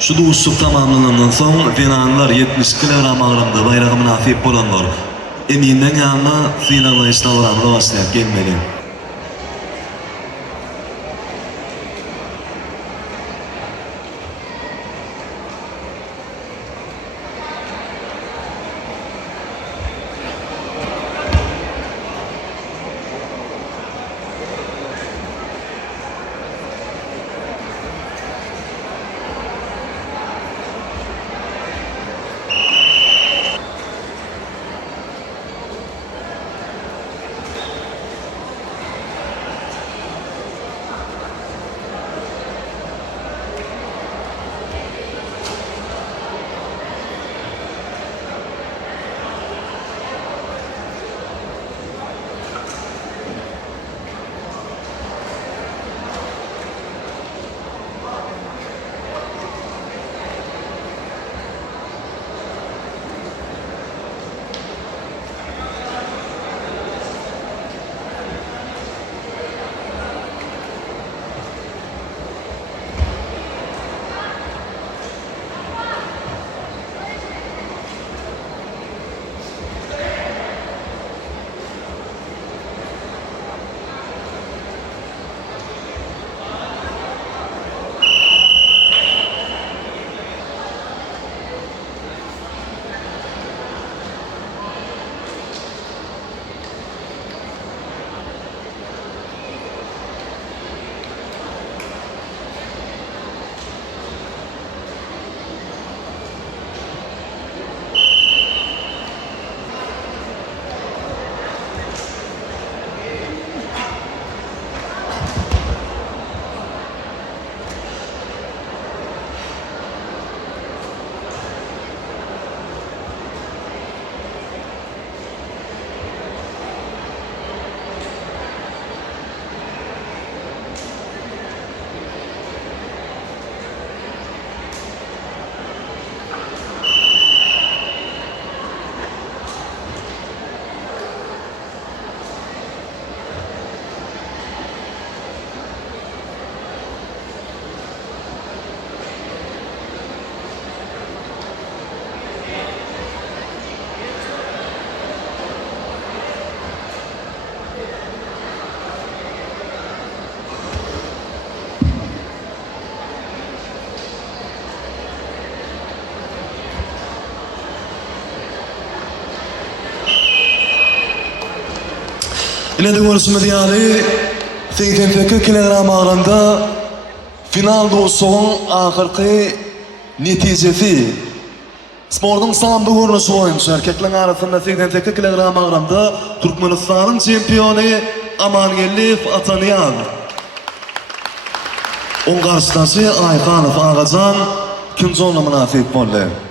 Şu duşluk tamamlanandan soň finallar 70 kilogram ağırlığında bayrağı nasip bolanlar. Eminden yanına finalda iştalarına başlayıp gelmeli. Yine de görüşme diyali 82 kilogram ağırlığında finalda o son ahırkı neticesi sportun samdı görünüşü oyuncu erkeklerin arasında 82 kilogram ağırlığında Türkmenistan'ın şampiyonu Amangelif Atanayan. On karşıdaşı Aykanov Ağacan 2. onunla münasip oldu.